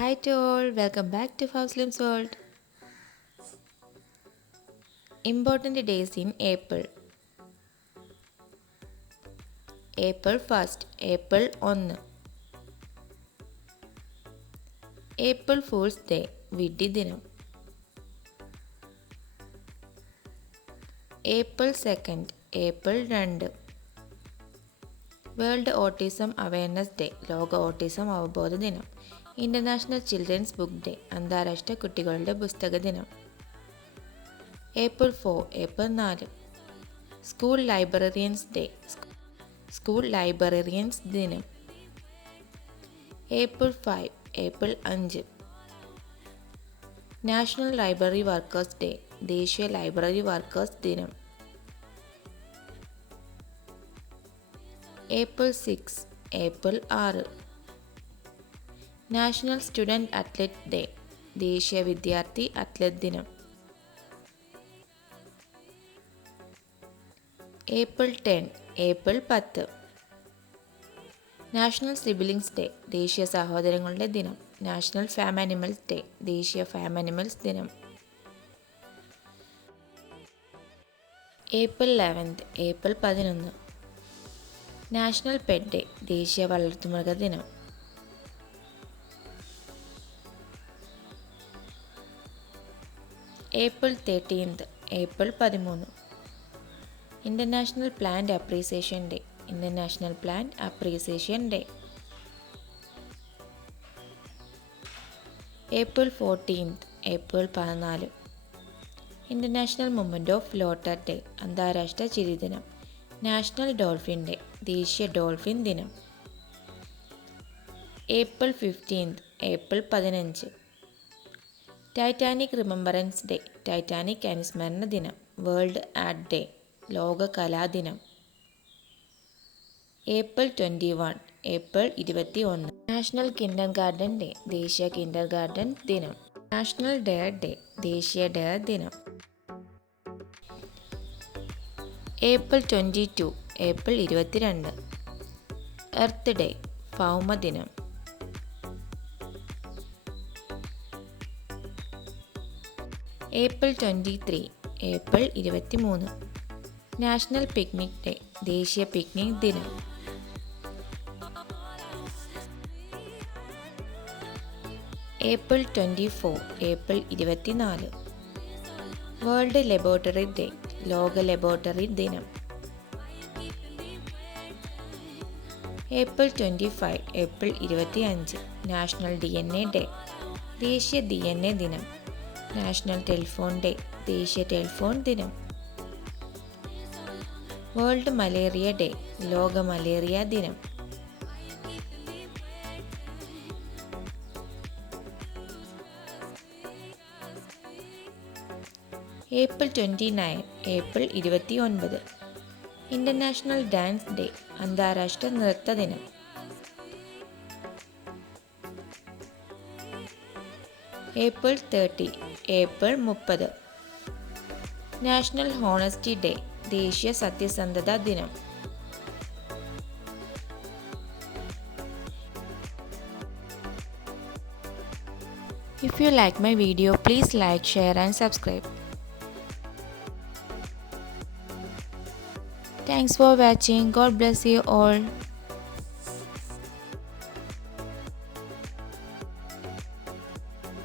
Hi to all, welcome back to FouzLimz World. Important days in April. April 1st, April 1. April Fool's Day, വിഡ്ഢി ദിനം. April 2nd, April 2. World autism awareness day, ലോക autism അവബോധ ദിനം. International children's book day, അന്താരാഷ്ട്ര കുട്ടികളുടെ പുസ്തക ദിനം. April 4, April 4. School librarians day, school librarians ദിനം. April 5, April 5. National library workers day, ദേശീയ ലൈബ്രറി വർക്കേഴ്സ് ദിനം. April 6, April 6. National student athlete day, ദേശീയ വിദ്യാർത്ഥി അത്ലറ്റ് ദിനം. April 10, April 10. National siblings day, ദേശീയ സഹോദരങ്ങളുടെ ദിനം. നാഷണൽ ഫാം ആനിമൽസ് ഡേ, ദേശീയ ഫാം ആനിമൽസ് ദിനം. April 11, April 11. National pet day, ദേശീയ വളർത്തുമൃഗ ദിനം. April 13, April 13. International plant appreciation day, international plant appreciation day. April 14, April 14. International moment of laughter day, അന്താരാഷ്ട്ര ചിരി ദിനം. നാഷണൽ ഡോൾഫിൻ ഡേ, ദേശീയ dolphin ദിനം. April 15, April 15. Titanic remembrance day, Titanic അനുസ്മരണ ദിനം. World art day, ലോക കലാദിനം. April 21, April 21. National kindergarten day, ദേശീയ കിൻഡർ ഗാർഡൻ ദിനം. നാഷണൽ ഡെയർ ഡേ, ദേശീയ ഡെയർ ദിനം. April 22, April 22. എർത്ത് ഡേ, ഭൗമ ദിനം. April 23, April 23. National picnic day, ദേശീയ പിക്നിക് ദിനം. April 24, April 24. World laboratory day, ലോക ലബോറട്ടറി ദിനം. April 25, April 25. National DNA day, ദേശീയ DNA ദിനം. നാഷണൽ ടെലിഫോൺ ഡേ, ദേശീയ ടെലിഫോൺ ദിനം. വേൾഡ് മലേറിയ ഡേ, ലോക മലേറിയ ദിനം. April 29, April 29. International dance day, അന്താരാഷ്ട്ര നൃത്ത ദിനം. April 30, April 30. National honesty day, ദേശീയ സത്യസന്ധത ദിനം. If you like my video, please like, share and subscribe. Thanks for watching. God bless you all.